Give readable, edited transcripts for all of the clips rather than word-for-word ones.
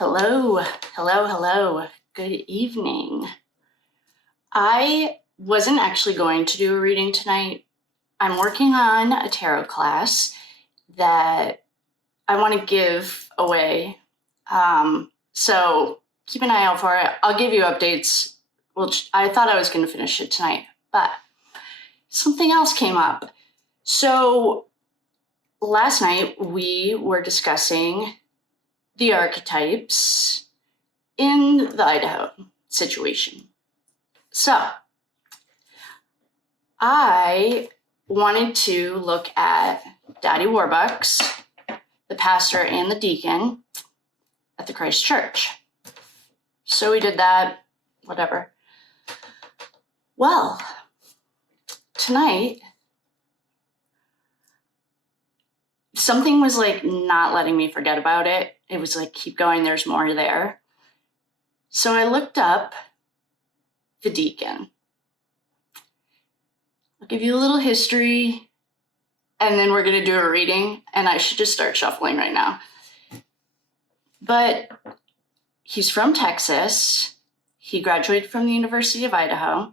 Hello, hello, hello. Good evening. I wasn't actually going to do a reading tonight. I'm working on a tarot class that I want to give away. So keep an eye out for it. I'll give you updates. I thought I was going to finish it tonight, but something else came up. So last night we were discussing the archetypes in the Idaho situation. So I wanted to look at Daddy Warbucks, the pastor and the deacon at the Christ Church. So we did that, whatever. Well, tonight, something was like not letting me forget about it. It was like, keep going, there's more there. So I looked up the deacon. I'll give you a little history, and then we're going to do a reading, and I should just start shuffling right now. But he's from Texas. He graduated from the University of Idaho.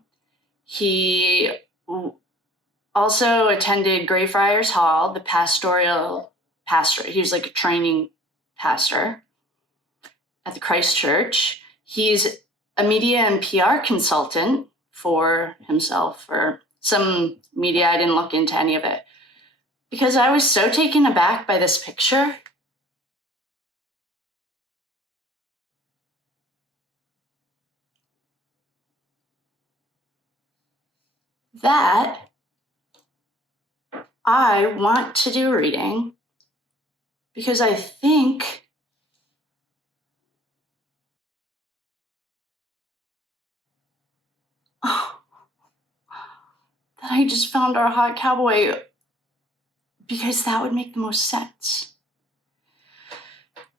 He also attended Greyfriars Hall, the pastoral pastor. He was like a training pastor at the Christ Church. He's a media and PR consultant for himself, or some media. I didn't look into any of it because I was so taken aback by this picture. That I want to do a reading because I think that I just found our hot cowboy, because that would make the most sense.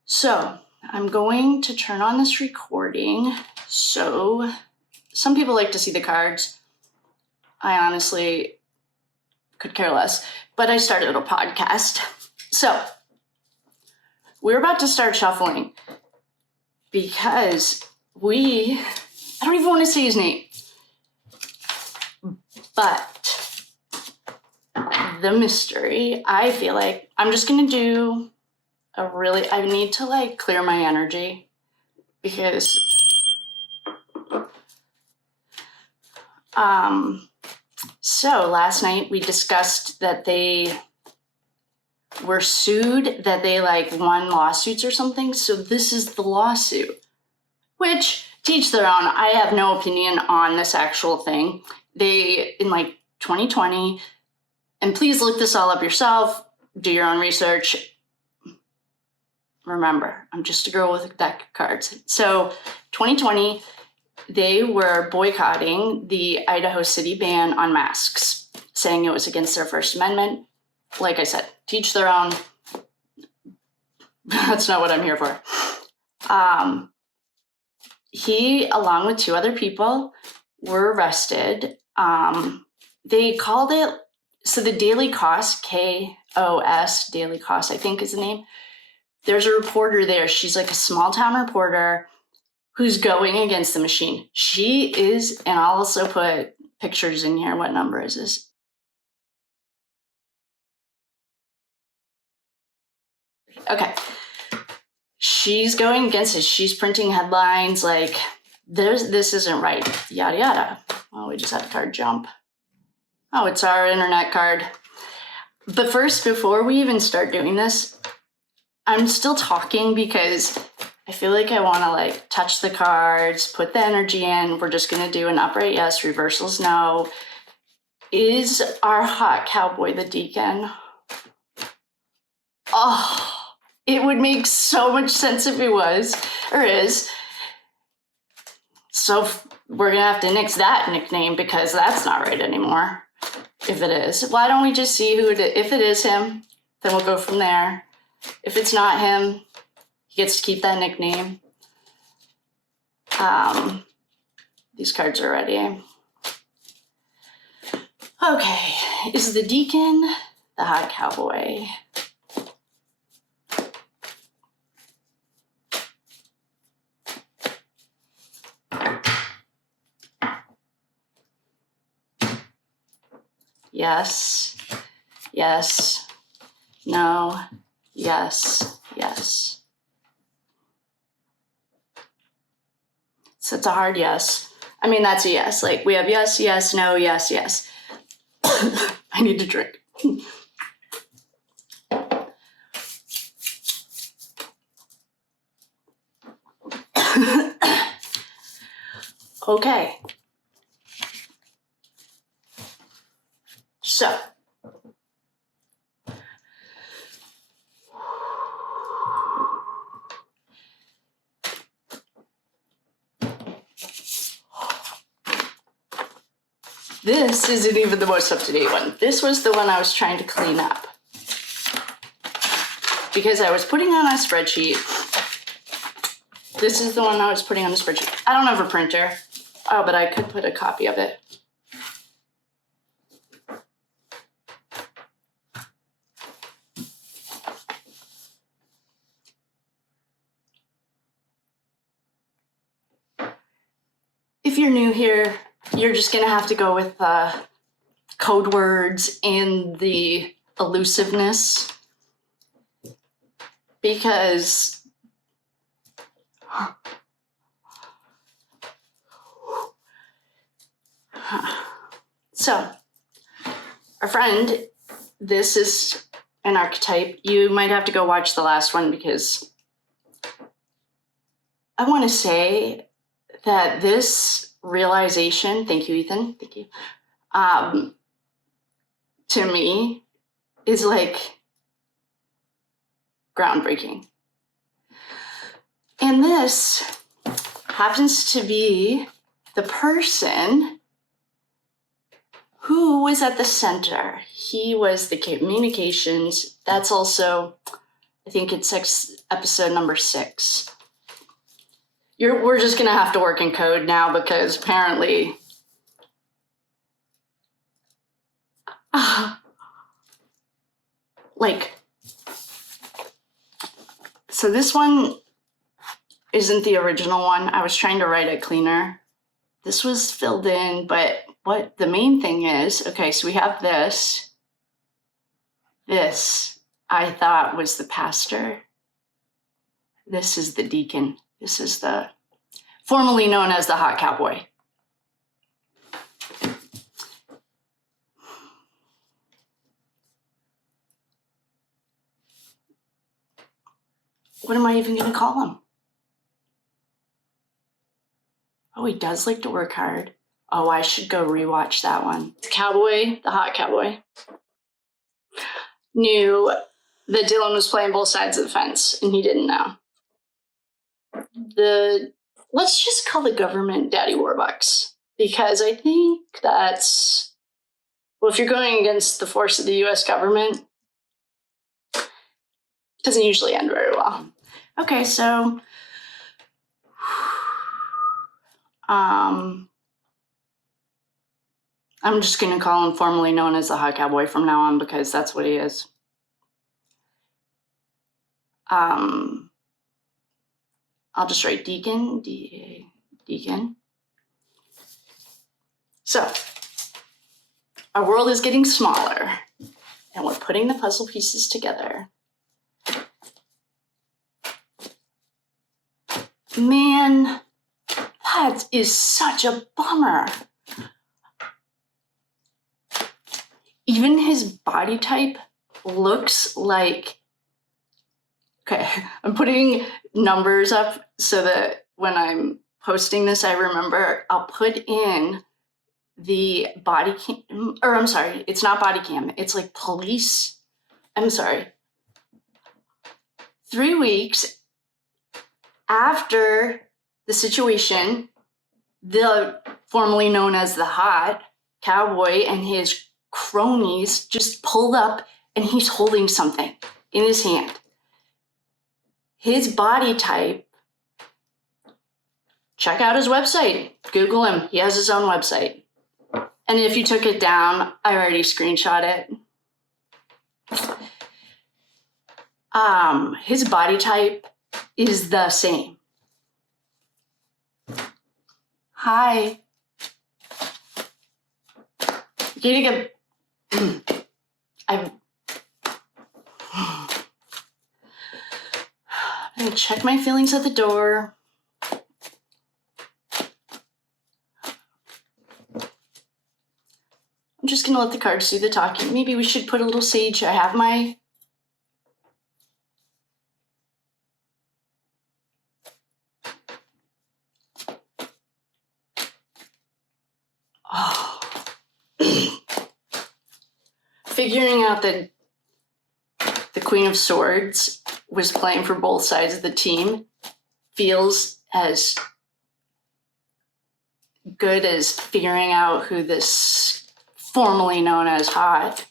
So I'm going to turn on this recording. So some people like to see the cards. I honestly could care less, but I started a podcast. So we're about to start shuffling because I don't even want to say his name, but the mystery, I feel like I'm just going to do I need to like clear my energy because so last night we discussed that they were sued, that they like won lawsuits or something. So this is the lawsuit, which to each their own. I have no opinion on this actual thing. They, in like 2020, and please look this all up yourself, do your own research. Remember, I'm just a girl with a deck of cards. So 2020, they were boycotting the Idaho city ban on masks, saying it was against their First Amendment. Like I said, teach their own. That's not what I'm here for. He, along with two other people, were arrested. They called it, so the Daily Kos, K-O-S, Daily Kos, I think is the name. There's a reporter there. She's like a small town reporter who's going against the machine. She is, and I'll also put pictures in here. What number is this? Okay. She's going against it. She's printing headlines like, this isn't right, yada, yada. Oh, we just had a card jump. Oh, it's our internet card. But first, before we even start doing this, I'm still talking because I feel like I want to like touch the cards, put the energy in. We're just going to do an upright yes, reversals no. Is our hot cowboy the deacon? Oh, it would make so much sense if he was, or is. So we're going to have to nix that nickname because that's not right anymore. If it is, why don't we just see who it is? If it is him, then we'll go from there. If it's not him, he gets to keep that nickname. These cards are ready. Okay, is the deacon the hot cowboy? yes, yes, no, yes, yes. So it's a hard yes. I mean, that's a yes. Like, we have yes, yes, no, yes, yes. I need to drink. Okay. So. This isn't even the most up-to-date one. This was the one I was trying to clean up. Because I was putting on a spreadsheet. This is the one I was putting on the spreadsheet. I don't have a printer. Oh, but I could put a copy of it. If you're new here, you're just gonna have to go with code words and the elusiveness. Because so, our friend, this is an archetype. You might have to go watch the last one because I want to say that this realization, thank you, Ethan, thank you, to me is like groundbreaking. And this happens to be the person who was at the center. He was the communications. That's also, I think it's episode number 6. We're just gonna have to work in code now because apparently, so this one isn't the original one. I was trying to write it cleaner. This was filled in, but what the main thing is, okay, so we have this. This, I thought, was the pastor. This is the deacon. This is the formerly known as the hot cowboy. What am I even going to call him? Oh, he does like to work hard. Oh, I should go rewatch that one. The cowboy, the hot cowboy, knew that Dylan was playing both sides of the fence, and he didn't know. Let's just call the government Daddy Warbucks, because I think that's, well, if you're going against the force of the U.S. government, it doesn't usually end very well. Okay, so I'm just going to call him formerly known as the hot cowboy from now on because that's what he is. I'll just write Deacon, Deacon. So, our world is getting smaller, and we're putting the puzzle pieces together. Man, that is such a bummer. Even his body type looks like, okay, I'm putting numbers up so that when I'm posting this, I remember I'll put in the body cam, or I'm sorry, it's not body cam, it's like police. I'm sorry. 3 weeks after the situation, the formerly known as the hot cowboy and his cronies just pulled up and he's holding something in his hand. His body type, check out his website. Google him. He has his own website. And if you took it down, I already screenshot it. His body type is the same. Hi. Getting a I'm gonna check my feelings at the door. I'm just gonna let the cards do the talking. Maybe we should put a little sage. I have my... Oh. Figuring out that the Queen of Swords was playing for both sides of the team feels as good as figuring out who this formerly known as hot,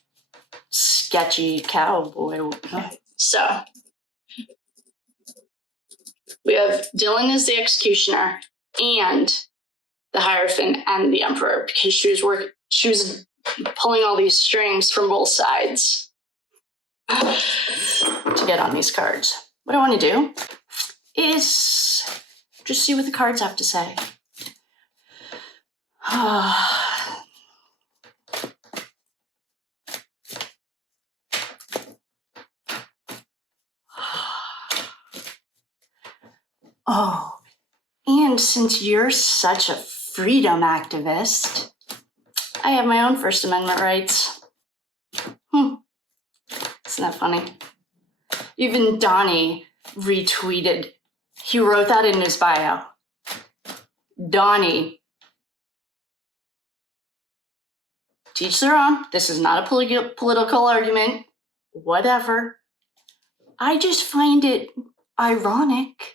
sketchy cowboy was. So we have Dylan as the executioner and the Hierophant and the Emperor, because she was pulling all these strings from both sides to get on these cards. What I want to do is just see what the cards have to say. Oh, and since you're such a freedom activist, I have my own First Amendment rights. Isn't that funny? Even Donnie retweeted. He wrote that in his bio. Donnie. Teach their own. This is not a political argument. Whatever. I just find it ironic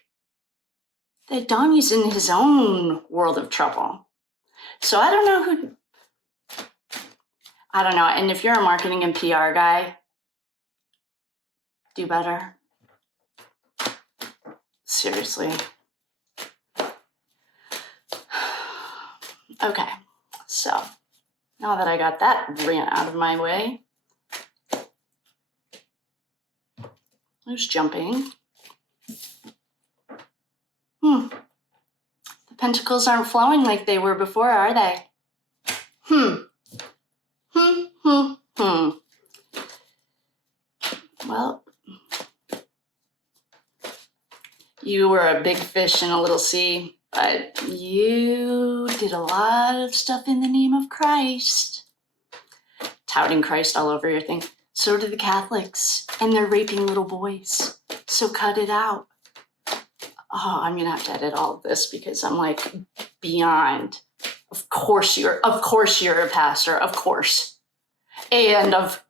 that Donnie's in his own world of trouble. So I don't know who... I don't know. And if you're a marketing and PR guy, do better. Seriously. Okay. So now that I got that rant out of my way, who's jumping? The pentacles aren't flowing like they were before, are they? Well, you were a big fish in a little sea, but you did a lot of stuff in the name of Christ. Touting Christ all over your thing. So do the Catholics, and they're raping little boys. So cut it out. Oh, I'm gonna have to edit all of this because I'm like beyond. Of course you're a pastor, of course. And of...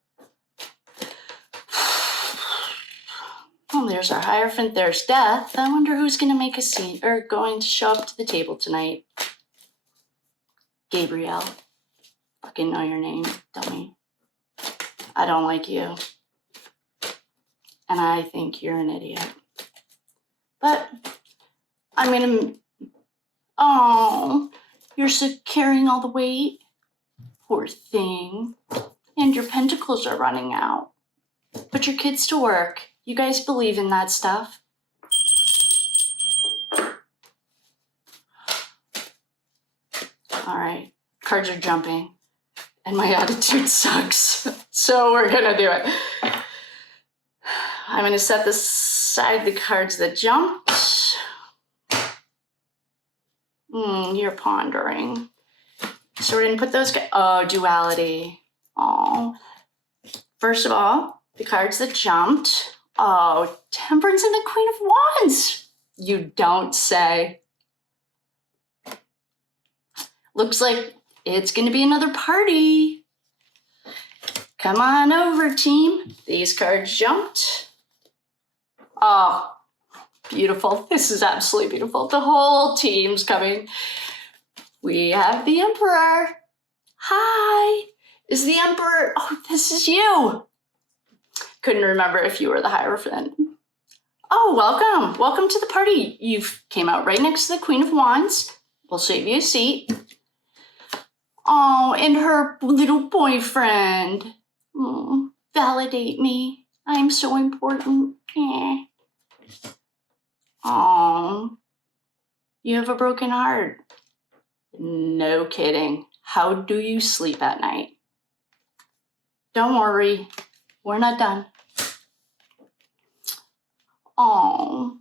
Oh, there's our Hierophant, there's Death. I wonder who's gonna make a scene or going to show up to the table tonight. Gabrielle. Fucking know your name, dummy. I don't like you. And I think you're an idiot. But I'm gonna... Oh, you're carrying all the weight? Poor thing. And your pentacles are running out. Put your kids to work. You guys believe in that stuff. All right, cards are jumping. And my attitude sucks. So we're gonna do it. I'm gonna set aside the cards that jumped. You're pondering. So we're gonna put those... Oh, duality. Oh. First of all, the cards that jumped. Oh, Temperance and the Queen of Wands. You don't say. Looks like it's gonna be another party. Come on over, team. These cards jumped. Oh, beautiful. This is absolutely beautiful. The whole team's coming. We have the Emperor. Hi. Is the Emperor... Oh, this is you. Couldn't remember if you were the Hierophant. Oh, welcome. Welcome to the party. You came out right next to the Queen of Wands. We'll save you a seat. Oh, and her little boyfriend. Validate me. I'm so important. Oh, you have a broken heart. No kidding. How do you sleep at night? Don't worry. We're not done. Oh,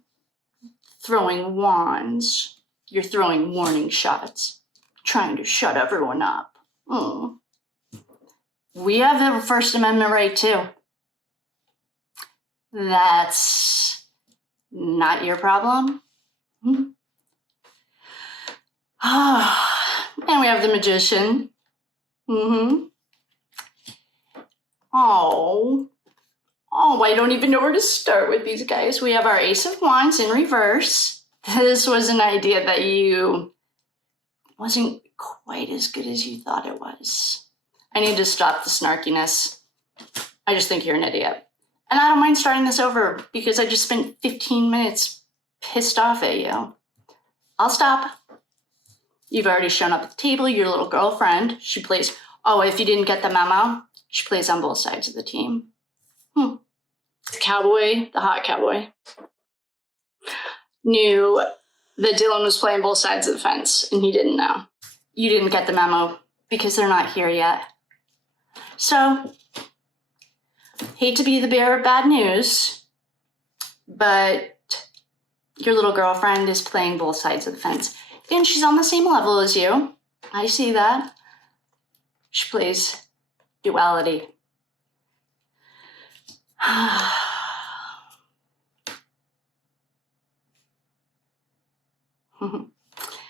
throwing wands. You're throwing warning shots. Trying to shut everyone up. Mm. We have the First Amendment right too. That's not your problem. And we have the Magician. Oh, I don't even know where to start with these guys. We have our Ace of Wands in reverse. This was an idea that you wasn't quite as good as you thought it was. I need to stop the snarkiness. I just think you're an idiot. And I don't mind starting this over because I just spent 15 minutes pissed off at you. I'll stop. You've already shown up at the table. Your little girlfriend, she plays, if you didn't get the memo, she plays on both sides of the team. Cowboy, the hot cowboy, knew that Dylan was playing both sides of the fence, and he didn't know. You didn't get the memo because they're not here yet. So, hate to be the bearer of bad news, but your little girlfriend is playing both sides of the fence. And she's on the same level as you. I see that. She plays Duality.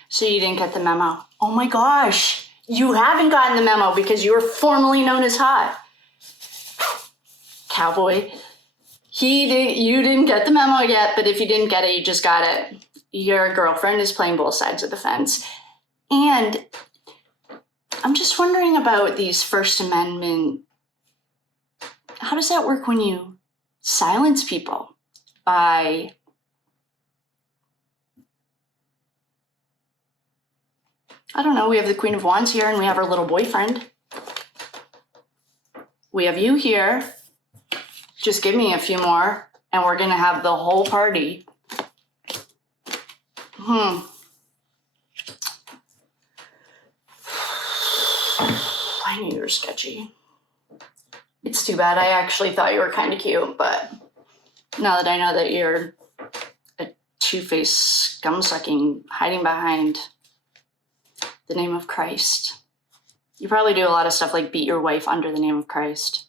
So you didn't get the memo. Oh my gosh. You haven't gotten the memo because you were formerly known as hot. Cowboy. You didn't get the memo yet, but if you didn't get it, you just got it. Your girlfriend is playing both sides of the fence. And I'm just wondering about these First Amendment. How does that work when you silence people by I don't know, we have the Queen of Wands here and we have our little boyfriend. We have you here. Just give me a few more and we're gonna have the whole party. I knew you were sketchy. It's too bad. I actually thought you were kind of cute, but now that I know that you're a two-faced scum-sucking hiding behind the name of Christ, you probably do a lot of stuff like beat your wife under the name of Christ.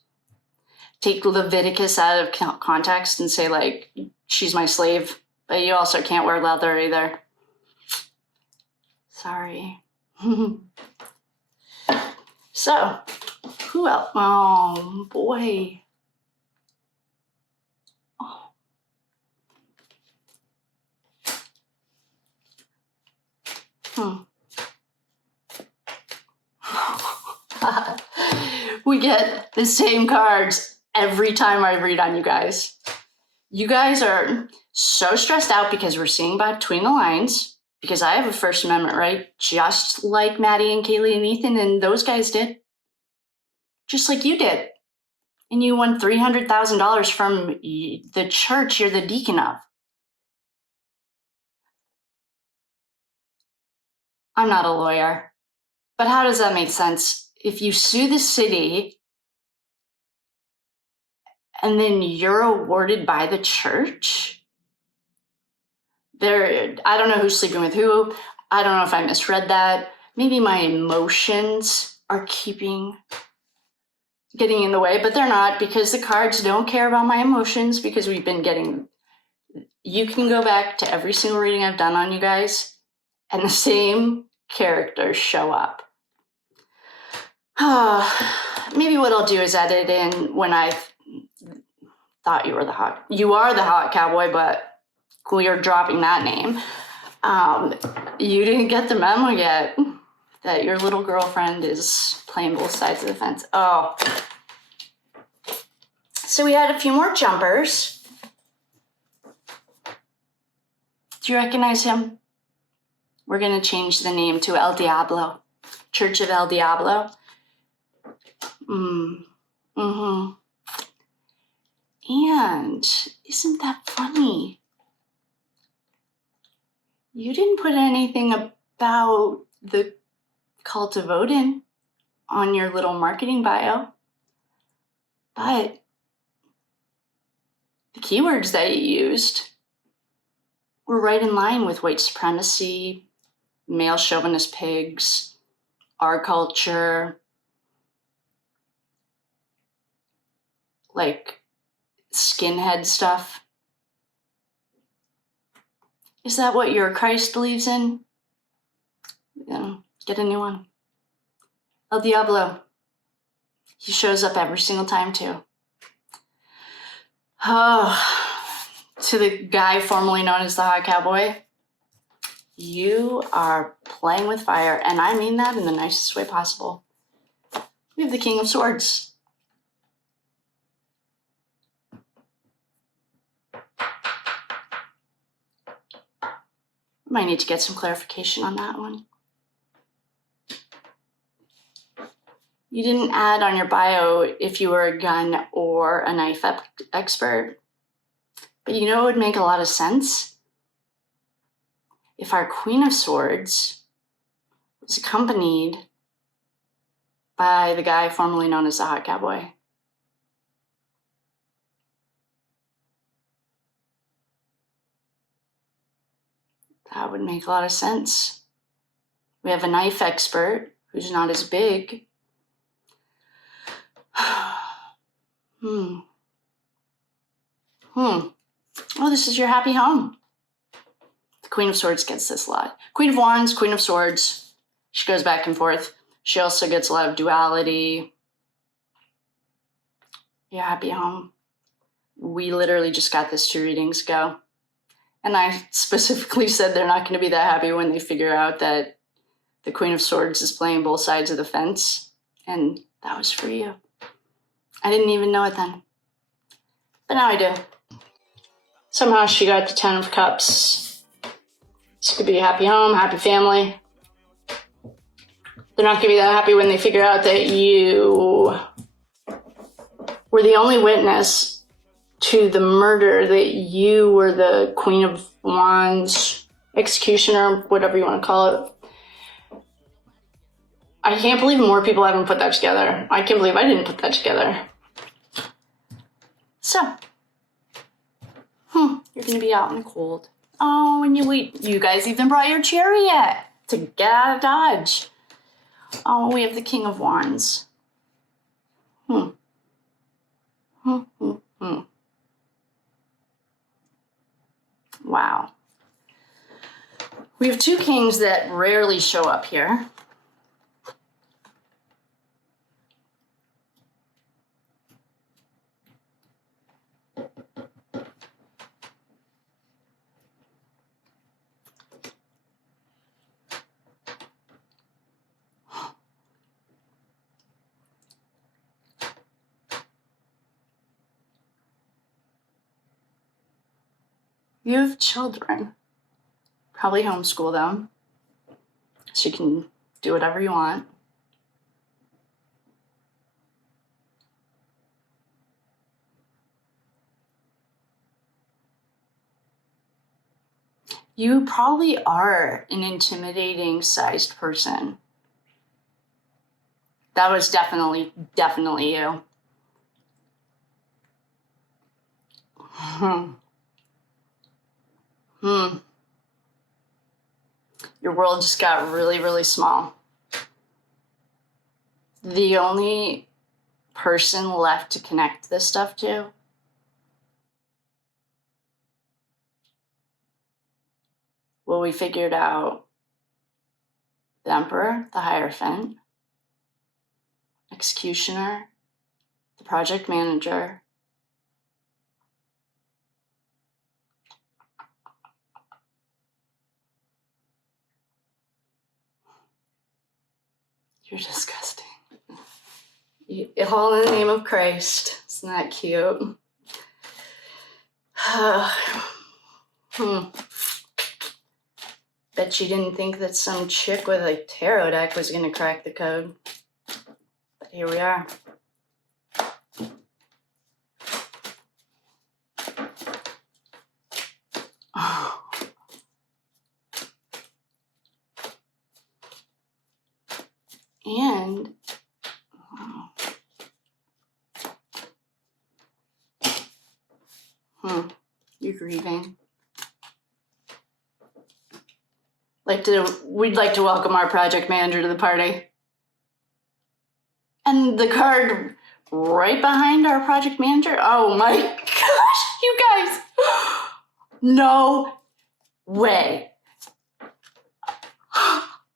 Take Leviticus out of context and say, like, she's my slave, but you also can't wear leather either. Sorry. So, who else? Oh, boy. We get the same cards every time I read on you guys. You guys are so stressed out because we're seeing between the lines, because I have a First Amendment right, just like Maddie and Kaylee and Ethan and those guys did. Just like you did. And you won $300,000 from the church you're the deacon of. I'm not a lawyer, but how does that make sense? If you sue the city and then you're awarded by the church? I don't know who's sleeping with who. I don't know if I misread that. Maybe my emotions are getting in the way, but they're not, because the cards don't care about my emotions, because we've been getting, you can go back to every single reading I've done on you guys and the same characters show up. Maybe what I'll do is edit in when I thought you are the hot cowboy, but we are dropping that name. You didn't get the memo yet that your little girlfriend is playing both sides of the fence. Oh. So we had a few more jumpers. Do you recognize him? We're going to change the name to El Diablo. Church of El Diablo. And isn't that funny? You didn't put anything about the cult of Odin on your little marketing bio. But the keywords that you used were right in line with white supremacy, male chauvinist pigs, our culture, like skinhead stuff. Is that what your Christ believes in? Get a new one. El Diablo. He shows up every single time too. Oh, to the guy formerly known as the Hot Cowboy, you are playing with fire, and I mean that in the nicest way possible. We have the King of Swords. Might need to get some clarification on that one. You didn't add on your bio if you were a gun or a knife expert, but you know it would make a lot of sense if our Queen of Swords was accompanied by the guy formerly known as the Hot Cowboy. That would make a lot of sense. We have a knife expert who's not as big. Oh, this is your happy home. The Queen of Swords gets this a lot. Queen of Wands, Queen of Swords. She goes back and forth. She also gets a lot of duality. Your happy home. We literally just got this 2 readings ago. And I specifically said they're not going to be that happy when they figure out that the Queen of Swords is playing both sides of the fence. And that was for you. I didn't even know it then. But now I do. Somehow she got the 10 of Cups. This could be a happy home, happy family. They're not going to be that happy when they figure out that you were the only witness to the murder, that you were the Queen of Wands, executioner, whatever you want to call it. I can't believe more people haven't put that together. I can't believe I didn't put that together. So, you're going to be out in the cold. Oh, and you guys even brought your chariot to get out of Dodge. Oh, we have the King of Wands. Wow. We have 2 kings that rarely show up here. You have children. Probably homeschool them, so you can do whatever you want. You probably are an intimidating sized person. That was definitely you. Your world just got really, really small. The only person left to connect this stuff to we figured out the Emperor, the Hierophant, Executioner, the Project Manager, you're disgusting. All in the name of Christ. Isn't that cute? Bet you didn't think that some chick with a tarot deck was going to crack the code. But here we are. And You're grieving. We'd like to welcome our project manager to the party. And the card right behind our project manager? Oh my gosh, you guys! No way.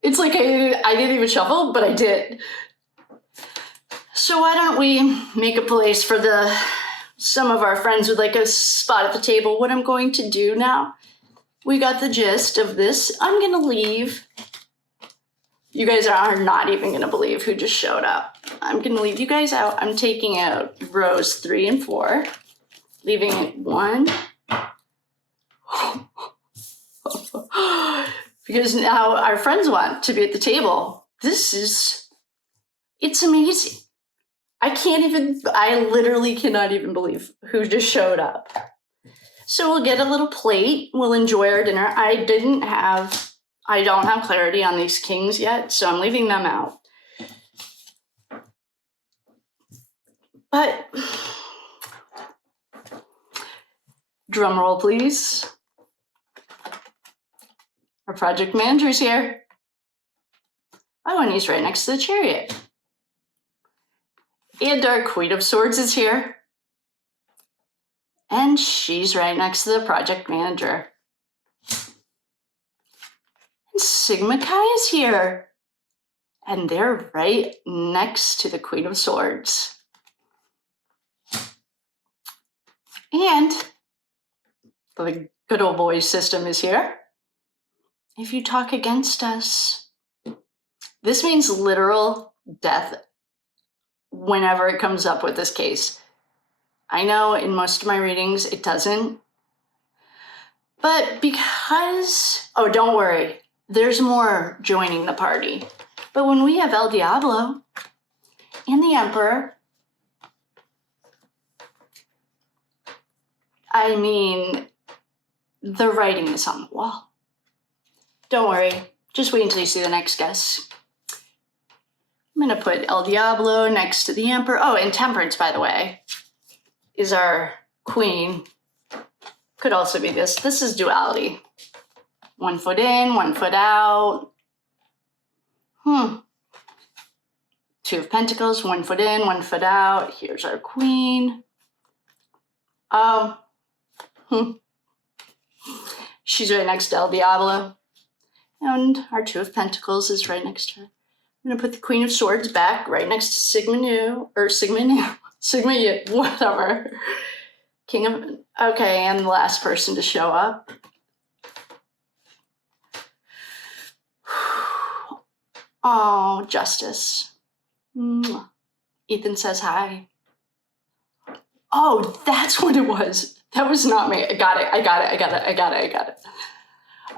It's like I didn't even shuffle, but I did. So why don't we make a place for some of our friends with like a spot at the table? What I'm going to do now, we got the gist of this. I'm gonna leave. You guys are not even gonna believe who just showed up. I'm gonna leave you guys out. I'm taking out rows 3 and 4, leaving it 1. Because now our friends want to be at the table. It's amazing. I literally cannot even believe who just showed up. So we'll get a little plate. We'll enjoy our dinner. I don't have clarity on these kings yet, so I'm leaving them out. But, drum roll, please. Our project manager's here. Oh, and he's right next to the chariot. And our Queen of Swords is here. And she's right next to the project manager. And Sigma Chi is here. And they're right next to the Queen of Swords. And the good old boy system is here. If you talk against us, this means literal death whenever it comes up with this case. I know in most of my readings it doesn't. But oh, don't worry. There's more joining the party. But when we have El Diablo and the Emperor, I mean, the writing is on the wall. Don't worry. Just wait until you see the next guest. I'm going to put El Diablo next to the Emperor. Oh, and Temperance, by the way, is our queen. Could also be this. This is Duality. 1 foot in, 1 foot out. 2 of Pentacles, 1 foot in, 1 foot out. Here's our queen. She's right next to El Diablo. And our 2 of Pentacles is right next to her. I'm going to put the Queen of Swords back right next to Sigma Nu, whatever. Okay, and the last person to show up. Oh, Justice. Ethan says hi. Oh, that's what it was. That was not me. I got it.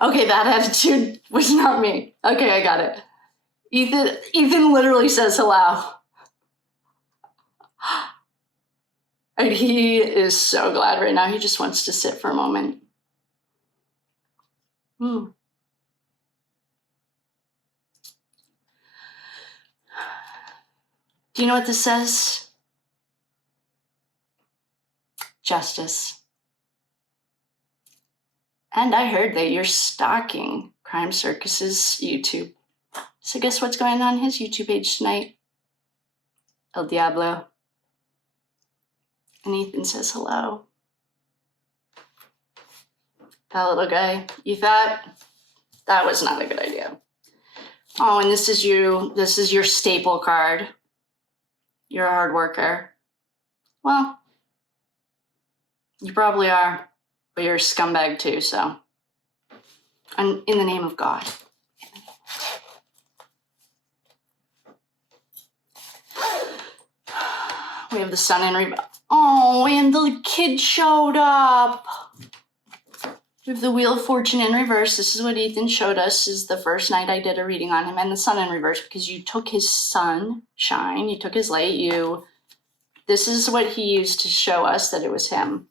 Okay, that attitude was not me. Okay, I got it. Ethan literally says hello. And he is so glad right now. He just wants to sit for a moment. Do you know what this says? Justice. And I heard that you're stalking Crime Circus's YouTube. So guess what's going on his YouTube page tonight? El Diablo. And Ethan says hello. That little guy. You thought that was not a good idea. Oh, and this is you. This is your staple card. You're a hard worker. Well, you probably are. But you're a scumbag too, so. And in the name of God. We have the sun in reverse. Oh, and the kid showed up. We have the Wheel of Fortune in reverse. This is what Ethan showed us. This is the first night I did a reading on him. And the sun in reverse because you took his sunshine. You took his light. This is what he used to show us that it was him.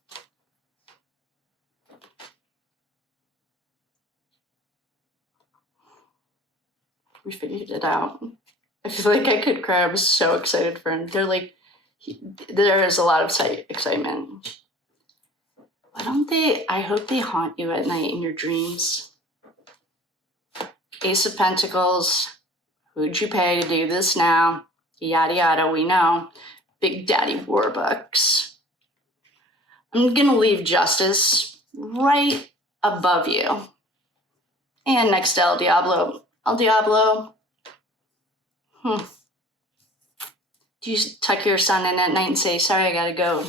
We figured it out. I feel like I could cry. I was so excited for him. There is a lot of excitement. Why don't they, I hope they haunt you at night in your dreams. Ace of Pentacles. Who'd you pay to do this now? Yada yada, we know. Big Daddy Warbucks. I'm gonna leave Justice right above you. And next to El Diablo. El Diablo. Do you tuck your son in at night and say, sorry, I gotta go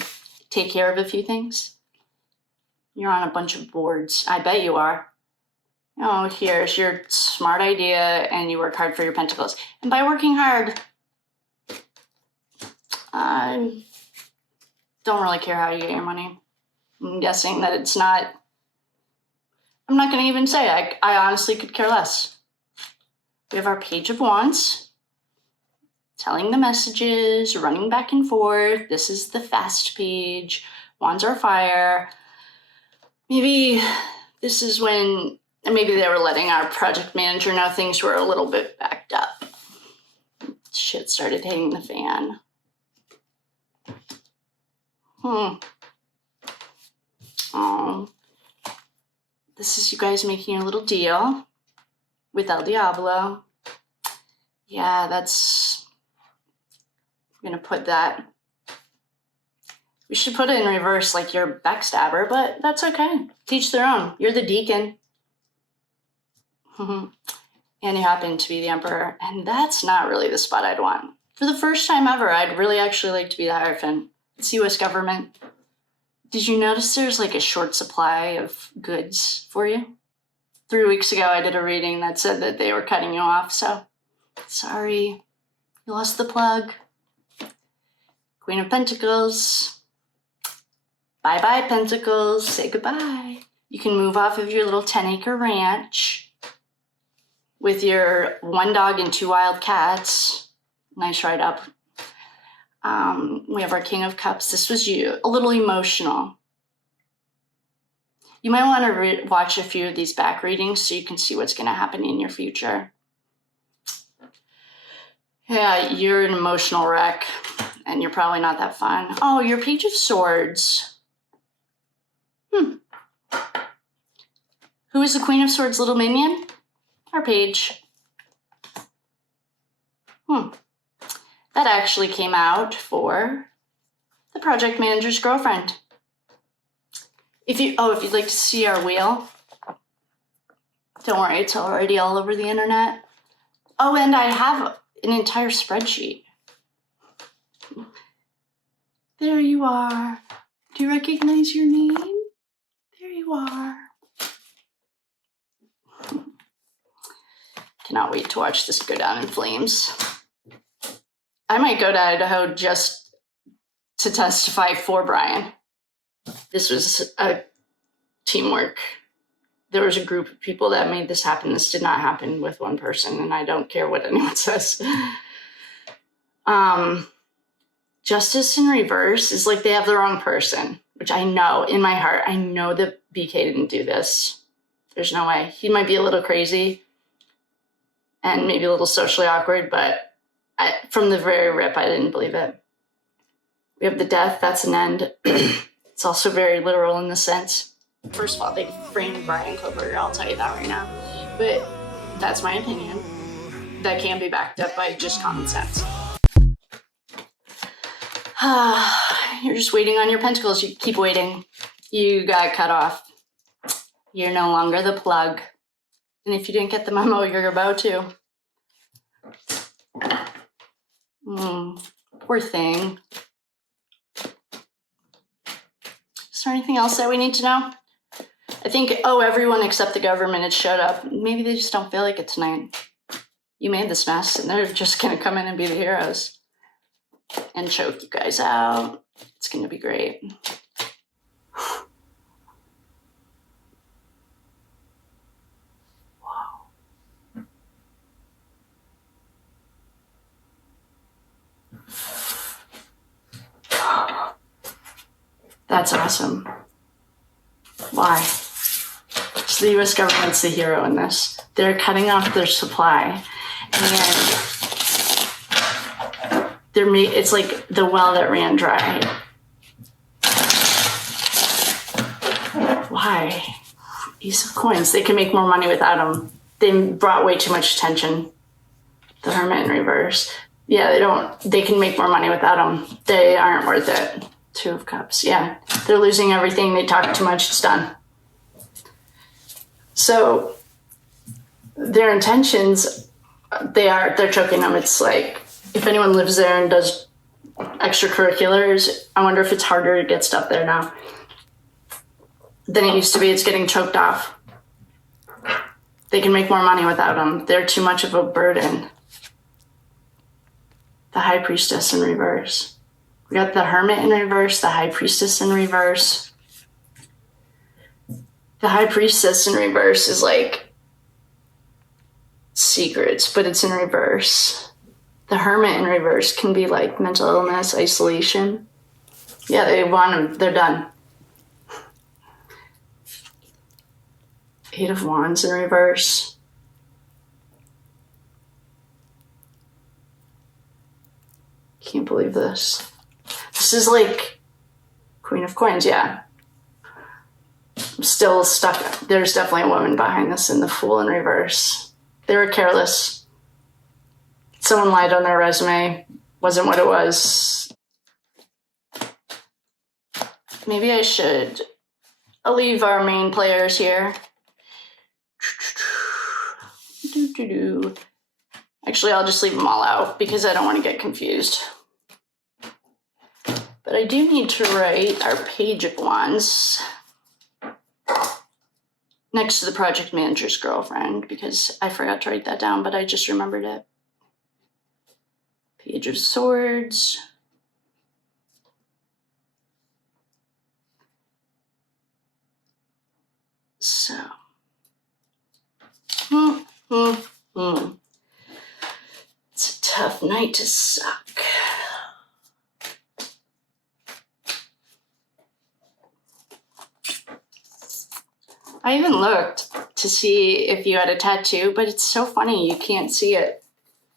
take care of a few things? You're on a bunch of boards. I bet you are. Oh, here's your smart idea, and you work hard for your pentacles. And by working hard, I don't really care how you get your money. I'm guessing that it's not, I'm not going to even say. I honestly could care less. We have our Page of Wands, telling the messages, running back and forth. This is the fast page. Wands are fire. Maybe this is when, maybe they were letting our project manager know things were a little bit backed up. Shit started hitting the fan. Oh, this is you guys making a little deal with El Diablo. Yeah, that's, I'm gonna put that. We should put it in reverse like you're a backstabber, but that's okay. Teach their own. You're the Deacon. And you happen to be the Emperor. And that's not really the spot I'd want. For the first time ever, I'd really actually like to be the Hierophant. It's U.S. government. Did you notice there's like a short supply of goods for you? 3 weeks ago, I did a reading that said that they were cutting you off, so sorry. You lost the plug. Queen of Pentacles. Bye-bye, Pentacles. Say goodbye. You can move off of your little 10-acre ranch with your 1 dog and 2 wild cats. Nice write-up. We have our King of Cups. This was you. A little emotional. You might want to watch a few of these back readings so you can see what's going to happen in your future. Yeah, you're an emotional wreck, and you're probably not that fun. Oh, your Page of Swords. Who is the Queen of Swords' little minion? Our page. That actually came out for the project manager's girlfriend. If you'd like to see our wheel, don't worry, it's already all over the internet. Oh, and I have an entire spreadsheet. There you are. Do you recognize your name? There you are. Cannot wait to watch this go down in flames. I might go to Idaho just to testify for Brian. This was a teamwork. There was a group of people that made this happen. This did not happen with one person, and I don't care what anyone says. Justice in reverse is like they have the wrong person, which I know in my heart. I know that BK didn't do this. There's no way. He might be a little crazy and maybe a little socially awkward, but from the very rip, I didn't believe it. We have the Death. That's an end. It's also very literal in the sense. First of all, they framed Brian Clover. I'll tell you that right now. But that's my opinion. That can be backed up by just common sense. You're just waiting on your pentacles. You keep waiting. You got cut off. You're no longer the plug. And if you didn't get the memo, you're about to. Poor thing. Is there anything else that we need to know? I think, everyone except the government had showed up. Maybe they just don't feel like it tonight. You made this mess, and they're just going to come in and be the heroes. And choke you guys out. It's going to be great. Wow. That's awesome. Why? So the U.S. government's the hero in this. They're cutting off their supply. And it's like the well that ran dry. why? Ace of Coins. They can make more money without them. They brought way too much attention. The Hermit in reverse. Yeah, they can make more money without them. They aren't worth it. Two of Cups. Yeah, they're losing everything. They talk too much. It's done. So their intentions, they're choking them. It's like, if anyone lives there and does extracurriculars, I wonder if it's harder to get stuff there now than it used to be. It's getting choked off. They can make more money without them. They're too much of a burden. The High Priestess in reverse. We got the Hermit in reverse, the High Priestess in reverse. The High Priestess in reverse is like secrets, but it's in reverse. The Hermit in reverse can be like mental illness, isolation. Yeah, they want them. They're done. Eight of Wands in reverse. Can't believe this. This is like Queen of Coins, yeah. I'm still stuck. There's definitely a woman behind this in the Fool in reverse. They were careless. Someone lied on their resume. Wasn't what it was. Maybe I should. I'll leave our main players here. Actually, I'll just leave them all out because I don't want to get confused. But I do need to write our Page of Wands next to the project manager's girlfriend because I forgot to write that down, but I just remembered it. Page of Swords. So. It's a tough night to suck. I even looked to see if you had a tattoo, but it's so funny you can't see it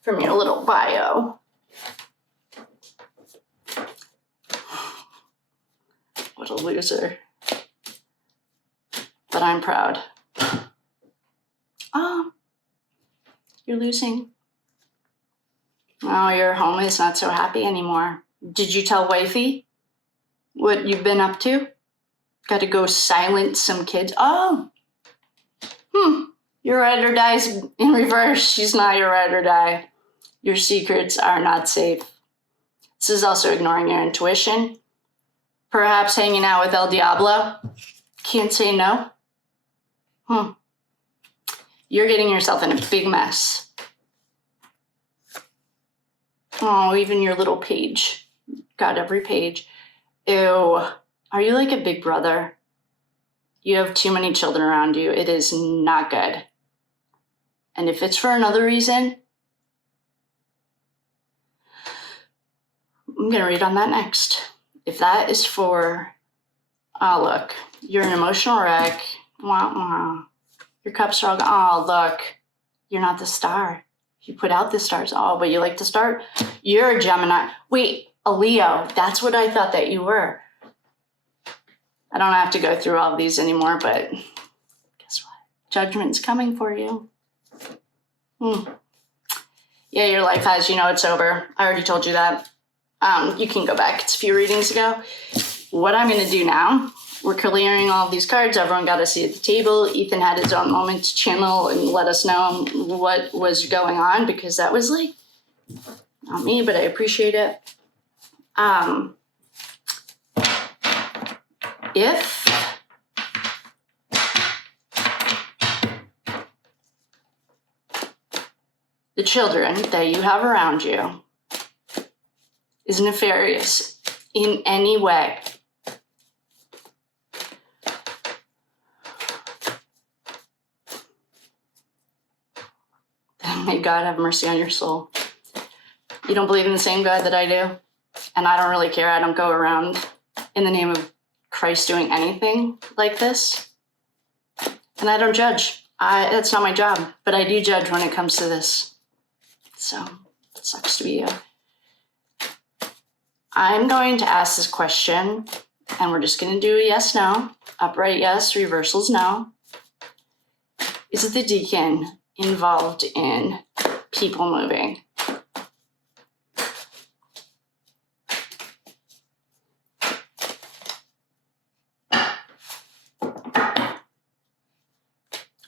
from your little bio. What a loser. But I'm proud. Oh, you're losing. Oh, your home is not so happy anymore. Did you tell wifey what you've been up to? Got to go silence some kids. Oh, your ride or die's in reverse. She's not your ride or die. Your secrets are not safe. This is also ignoring your intuition. Perhaps hanging out with El Diablo. Can't say no. You're getting yourself in a big mess. Oh, even your little page. Got every page. Ew. Are you like a big brother? You have too many children around you. It is not good. And if it's for another reason, I'm going to read on that next. If that is for, oh, look, you're an emotional wreck. Wah, wah. Your cups are all gone. Oh, look, you're not the star. You put out the stars. Oh, but you like to start? You're a Gemini. Wait, a Leo. That's what I thought that you were. I don't have to go through all of these anymore, but guess what? Judgment's coming for you. Yeah, your life has, it's over. I already told you that. You can go back. It's a few readings ago. What I'm going to do now, we're clearing all of these cards. Everyone got a seat at the table. Ethan had his own moment to channel and let us know what was going on because that was like, not me, but I appreciate it. If the children that you have around you is nefarious in any way, then may God have mercy on your soul. You don't believe in the same God that I do, and I don't really care. I don't go around in the name of Christ doing anything like this, and I don't judge. That's not my job, but I do judge when it comes to this. So it sucks to be you. I'm going to ask this question, And we're just going to do a yes, no. Upright yes, reversals no. Is the Deacon involved in people moving?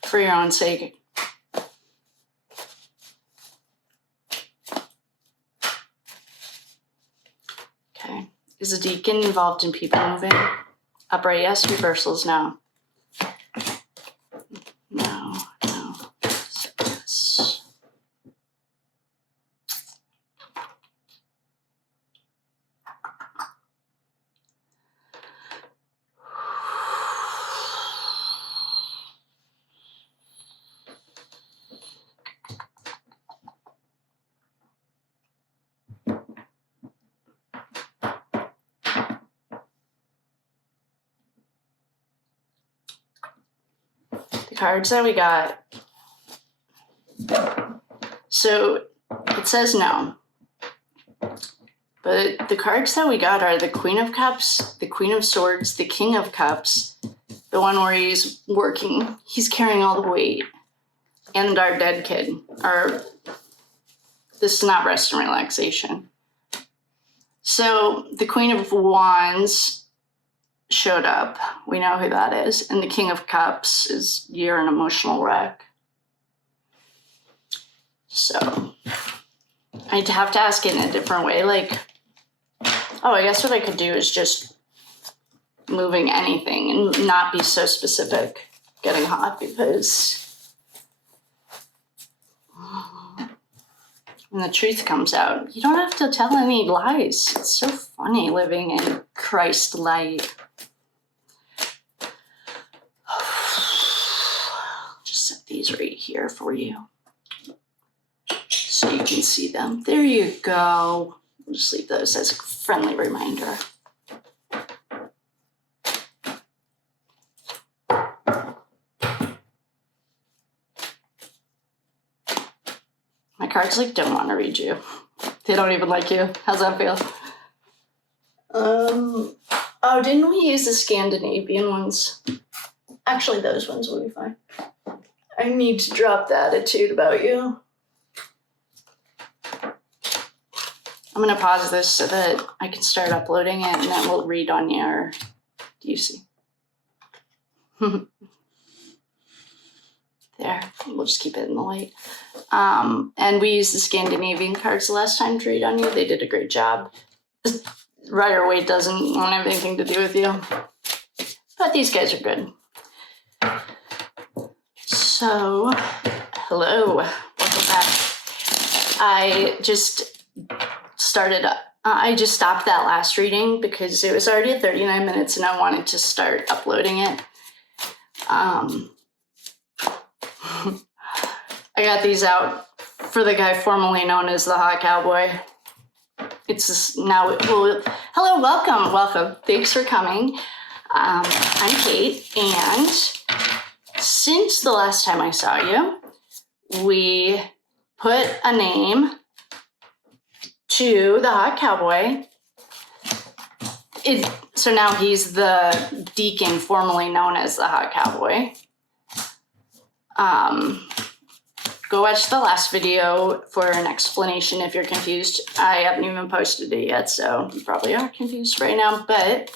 For your own sake. Okay. Is the Deacon involved in people moving? Upright yes, reversals no. No, no. Yes. The cards that we got. So it says no. But the cards that we got are the Queen of Cups, the Queen of Swords, the King of Cups, the one where he's working, he's carrying all the weight, and our dead kid. This is not rest and relaxation. So the Queen of Wands showed up. We know who that is. And the King of Cups is you're an emotional wreck. So I'd have to ask it in a different way. Like, oh, I guess what I could do is just moving anything and not be so specific. Getting hot because when the truth comes out, you don't have to tell any lies. It's so funny living in Christ light. Just set these right here for you so you can see them. There you go. We'll just leave those as a friendly reminder. My cards don't want to read you. They don't even like you. How's that feel? Oh, didn't we use the Scandinavian ones? Actually, those ones will be fine. I need to drop the attitude about you. I'm going to pause this so that I can start uploading it, and then we'll read on your... Do you see? There. We'll just keep it in the light. And we used the Scandinavian cards the last time to read on you. They did a great job. Rider-Waite doesn't want to have anything to do with you. But these guys are good. So, hello. Welcome back. I just stopped that last reading because it was already at 39 minutes and I wanted to start uploading it. I got these out for the guy formerly known as the Hot Cowboy. It's just now, hello, welcome. Thanks for coming. I'm Kate, and since the last time I saw you, we put a name to the Hot Cowboy. So now he's the Deacon formerly known as the Hot Cowboy. Go watch the last video for an explanation if you're confused. I haven't even posted it yet, so you probably are confused right now, but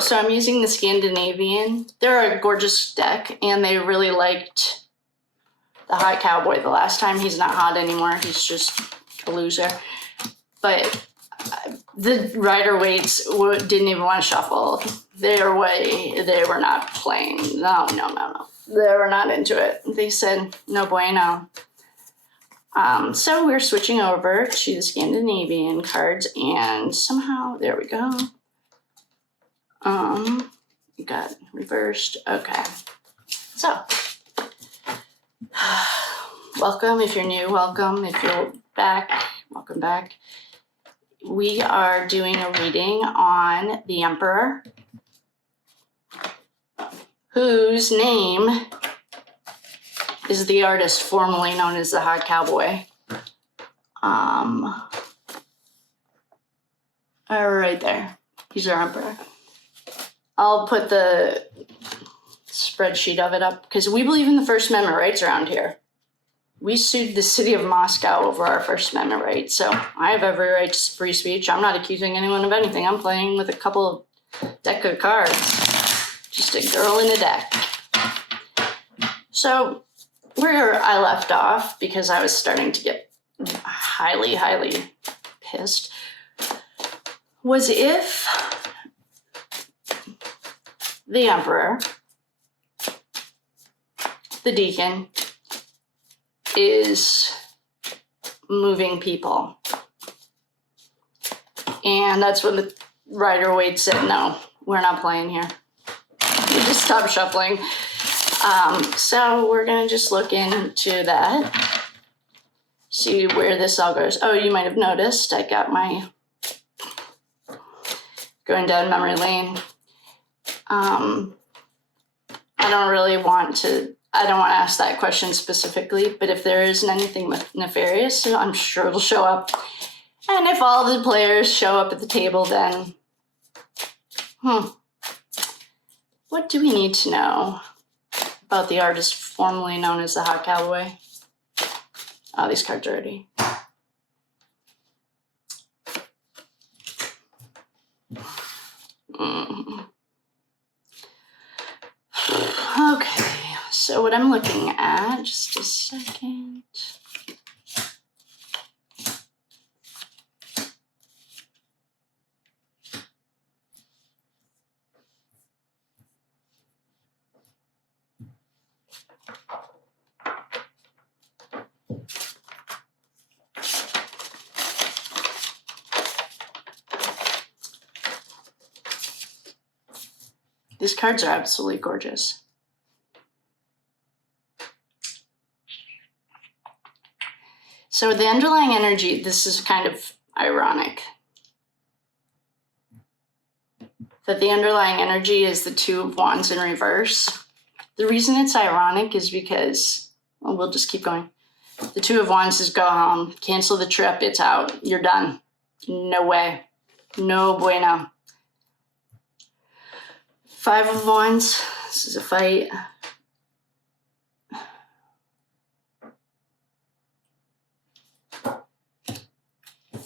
so I'm using the Scandinavian. They're a gorgeous deck, and they really liked the Hot Cowboy the last time. He's not hot anymore. He's just a loser. But the Rider-Waites didn't even want to shuffle. They were not playing. No. They were not into it. They said, no bueno. So we're switching over to the Scandinavian cards, and somehow, there we go. You got reversed. Okay. So, welcome if you're new. Welcome if you're back. Welcome back. We are doing a reading on the Emperor, whose name is the artist formerly known as the Hot Cowboy. Right there. He's our emperor. I'll put the spreadsheet of it up because we believe in the First Amendment rights around here. We sued the city of Moscow over our First Amendment rights, so I have every right to free speech. I'm not accusing anyone of anything. I'm playing with a couple of deck of cards. Just a girl in a deck. So where I left off, because I was starting to get highly, highly pissed, was if the emperor, the deacon, is moving people. And that's when the Rider Waite said, no, we're not playing here. We just stopped shuffling. So we're going to just look into that, see where this all goes. Oh, you might have noticed I got my going down memory lane. I don't want to ask that question specifically, but if there isn't anything nefarious, I'm sure it'll show up. And if all the players show up at the table, then, what do we need to know about the artist formerly known as the Hot Cowboy? Oh, these cards are already. Okay, so what I'm looking at, just a second. These cards are absolutely gorgeous. So the underlying energy, this is kind of ironic, that the underlying energy is the Two of Wands in reverse. The reason it's ironic is because, well, we'll just keep going. The Two of Wands is go home, cancel the trip, it's out, you're done. No way, no bueno. Five of Wands, this is a fight.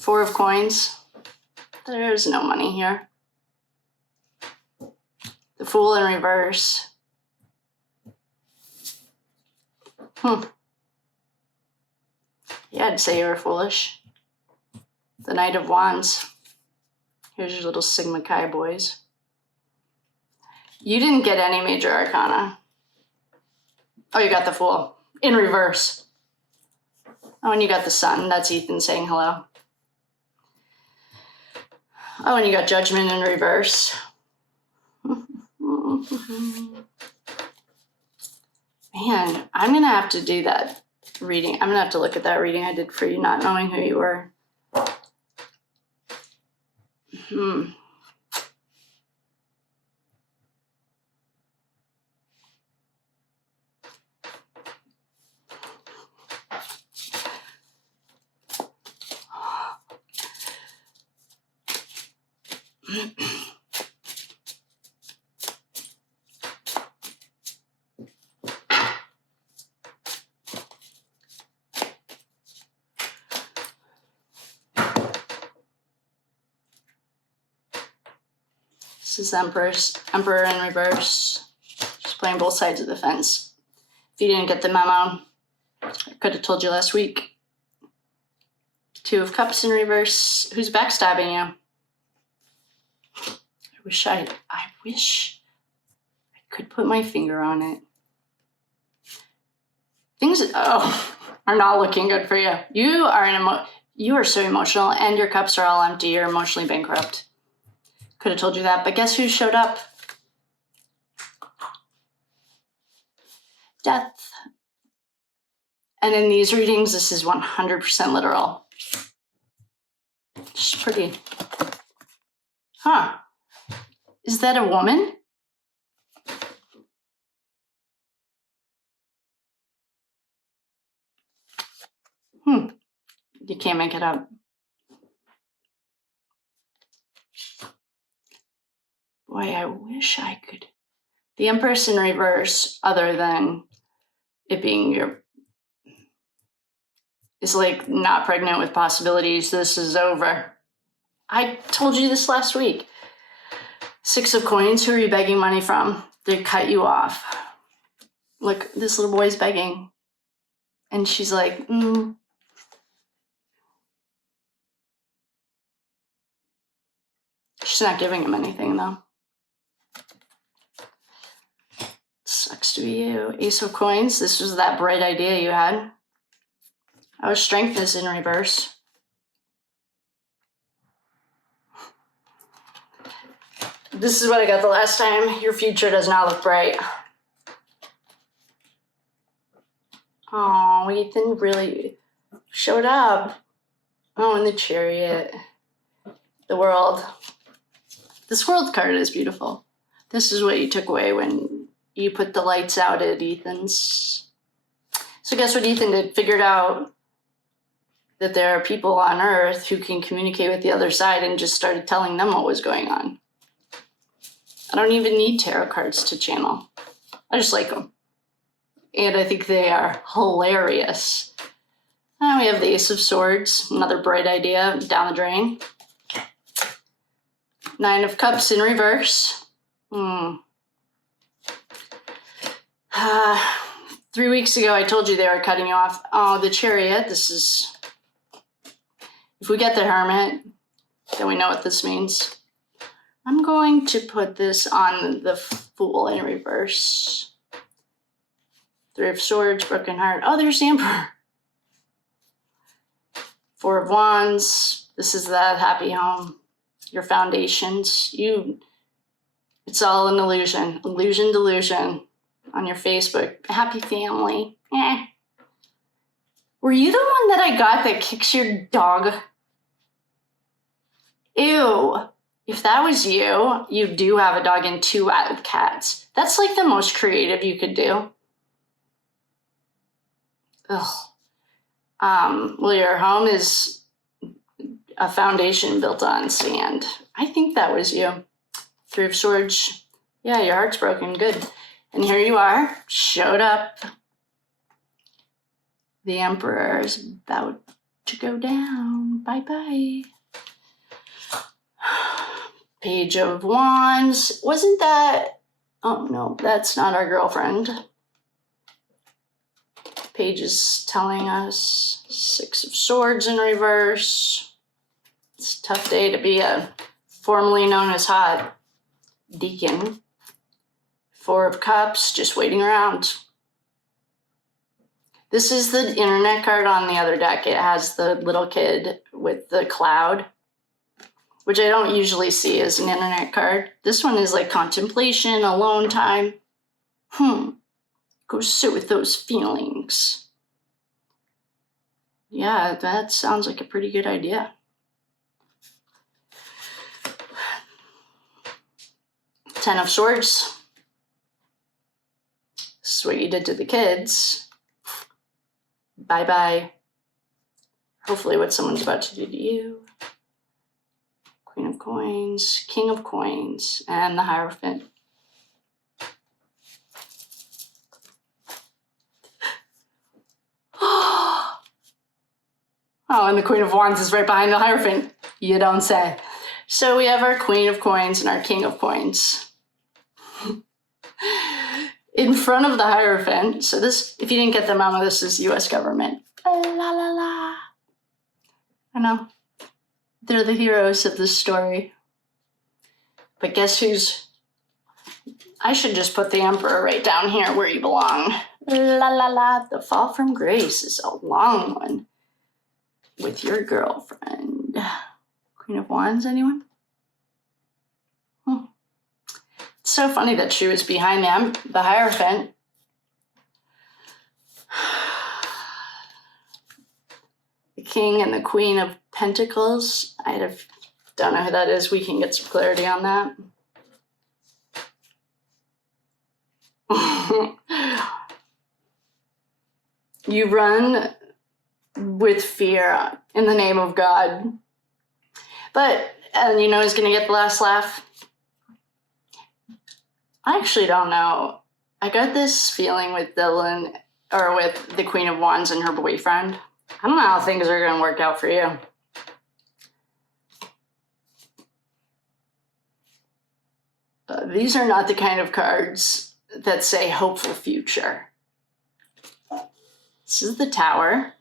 Four of Coins, there's no money here. The Fool in reverse. Yeah, I'd say you were foolish. The Knight of Wands. Here's your little Sigma Chi boys. You didn't get any major arcana. Oh, you got the Fool in reverse. Oh, and you got the Sun. That's Ethan saying hello. Oh, and you got Judgment in reverse. Man, I'm going to have to do that reading. I'm going to have to look at that reading I did for you, not knowing who you were. This is Emperor in reverse. Just playing both sides of the fence. If you didn't get the memo, I could have told you last week. Two of Cups in reverse. Who's backstabbing you? I wish I could put my finger on it. Things are not looking good for you. You are so emotional, and your cups are all empty. You're emotionally bankrupt. Could have told you that, but guess who showed up? Death. And in these readings, this is 100% literal. She's pretty. Huh. Is that a woman? You can't make it up. Boy, I wish I could. The Empress in reverse, other than it being is like not pregnant with possibilities. This is over. I told you this last week. 6 of Coins, who are you begging money from? They cut you off. Look, this little boy's begging. And she's like, She's not giving him anything, though. Sucks to be you. Ace of Coins, this was that bright idea you had. Our Strength is in reverse. This is what I got the last time. Your future does not look bright. Oh, Ethan really showed up. Oh, and the Chariot. The World. This World card is beautiful. This is what you took away when you put the lights out at Ethan's. So guess what Ethan did? Figured out that there are people on Earth who can communicate with the other side and just started telling them what was going on. I don't even need tarot cards to channel. I just like them. And I think they are hilarious. And we have the Ace of Swords, another bright idea down the drain. 9 of Cups in reverse. 3 weeks ago, I told you they were cutting you off. Oh, the Chariot. This is... If we get the Hermit, then we know what this means. I'm going to put this on the Fool in reverse. 3 of Swords, Broken Heart. Oh, there's the Emperor. 4 of Wands. This is that happy home. Your foundations. It's all an illusion. Illusion, delusion. On your Facebook. Happy family. Were you the one that I got that kicks your dog? Ew. If that was you, you do have a dog and 2 wild cats. That's like the most creative you could do. Ugh. Well, your home is a foundation built on sand. I think that was you. 3 of Swords. Yeah, your heart's broken. Good. And here you are. Showed up. The Emperor is about to go down. Bye-bye. Page of Wands. Wasn't that... Oh, no. That's not our girlfriend. Page is telling us 6 of Swords in reverse. It's a tough day to be a formerly known as hot Deacon. 4 of Cups, just waiting around. This is the internet card on the other deck. It has the little kid with the cloud, which I don't usually see as an internet card. This one is like contemplation, alone time. Go sit with those feelings. Yeah, that sounds like a pretty good idea. 10 of Swords. This is what you did to the kids. Bye-bye. Hopefully what someone's about to do to you. Queen of Coins, King of Coins, and the Hierophant. Oh, and the Queen of Wands is right behind the Hierophant. You don't say. So we have our Queen of Coins and our King of Coins. In front of the Hierophant. So this, if you didn't get the memo, this is U.S. government. La la la. I know. They're the heroes of this story. But guess who's... I should just put the Emperor right down here where you belong. La la la. The fall from grace is a long one. With your girlfriend. Queen of Wands, anyone? It's so funny that she was behind them, the Hierophant. The King and the Queen of Pentacles. Don't know who that is. We can get some clarity on that. You run with fear in the name of God. But, and you know who's going to get the last laugh? I actually don't know. I got this feeling with Dylan, or with the Queen of Wands and her boyfriend. I don't know how things are going to work out for you. These are not the kind of cards that say hopeful future. This is the Tower.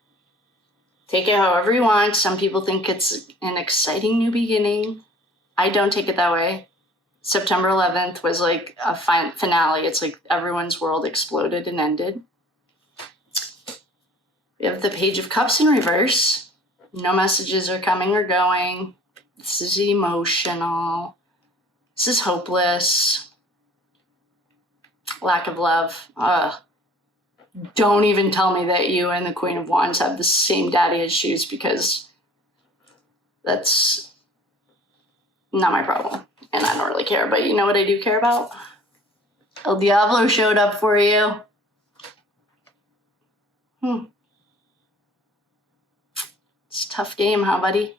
Take it however you want. Some people think it's an exciting new beginning. I don't take it that way. September 11th was like a finale. It's like everyone's world exploded and ended. We have the Page of Cups in reverse. No messages are coming or going. This is emotional. This is hopeless. Lack of love. Don't even tell me that you and the Queen of Wands have the same daddy issues, because that's not my problem. And I don't really care. But you know what I do care about? El Diablo showed up for you. It's a tough game, huh, buddy?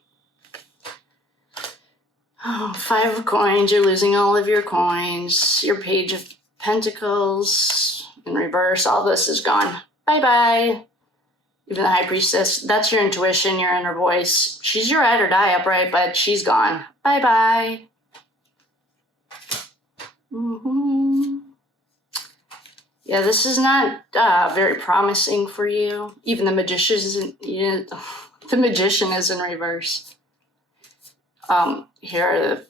Oh, 5 of coins. You're losing all of your coins. Your Page of Pentacles in reverse. All this is gone. Bye-bye. Even the High Priestess. That's your intuition, your inner voice. She's your ride or die upright, but she's gone. Bye-bye. Yeah, this is not very promising for you. Even the Magician isn't. The Magician is in reverse. Here are the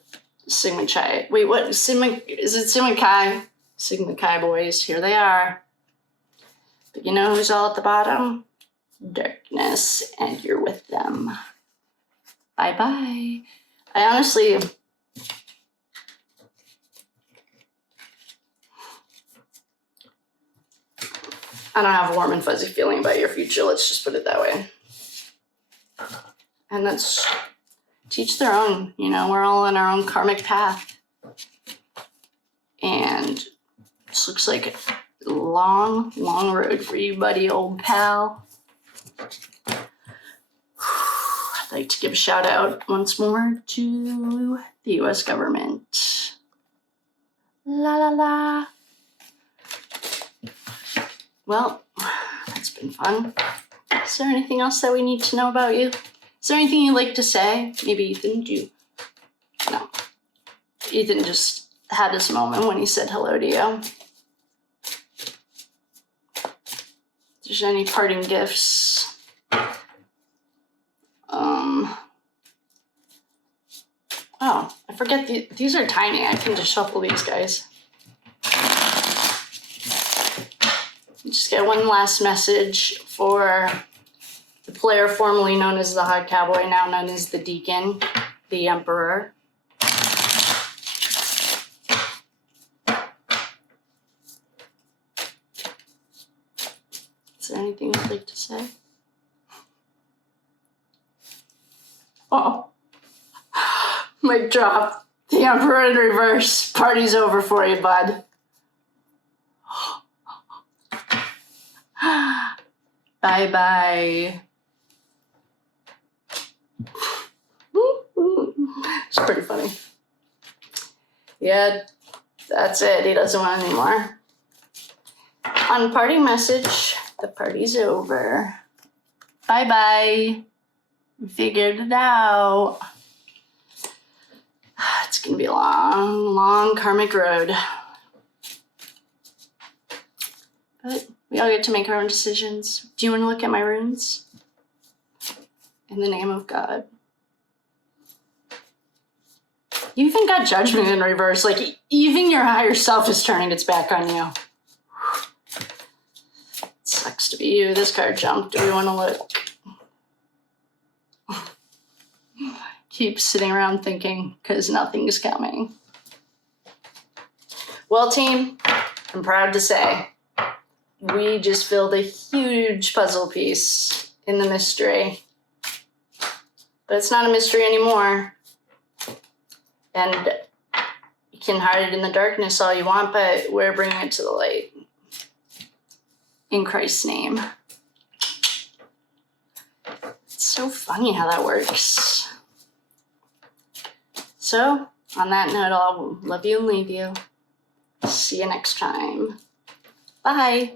Sigma Chi. Wait, what? Sigma, is it Sigma Chi? Sigma Chi boys. Here they are. But you know who's all at the bottom? Darkness, and you're with them. Bye-bye. I honestly... I don't have a warm and fuzzy feeling about your future. Let's just put it that way. And that's... teach their own, you know, we're all on our own karmic path. And this looks like a long, long road for you, buddy, old pal. I'd like to give a shout out once more to the US government. La la la. Well, that's been fun. Is there anything else that we need to know about you? Is there anything you'd like to say? Maybe Ethan, No. Ethan just had this moment when he said hello to you. If there's any parting gifts. Oh, I forget, these are tiny. I can just shuffle these guys. Just get one last message for the player formerly known as the Hot Cowboy, now known as the Deacon, the Emperor. Is there anything you'd like to say? Oh, mic drop. The Emperor in reverse. Party's over for you, bud. Bye-bye. It's pretty funny. Yeah, that's it. He doesn't want any more. On parting message, the party's over. Bye-bye. Figured it out. It's going to be a long, long karmic road. But we all get to make our own decisions. Do you want to look at my runes? In the name of God. You even got Judgment in reverse. Like, even your higher self is turning its back on you. It sucks to be you. This card jumped. Do we want to look? Keep sitting around thinking, because nothing's coming. Well, team, I'm proud to say we just filled a huge puzzle piece in the mystery. But it's not a mystery anymore. And you can hide it in the darkness all you want, but we're bringing it to the light. In Christ's name. so funny how that works. So, on that note, I'll love you and leave you. See you next time. Bye.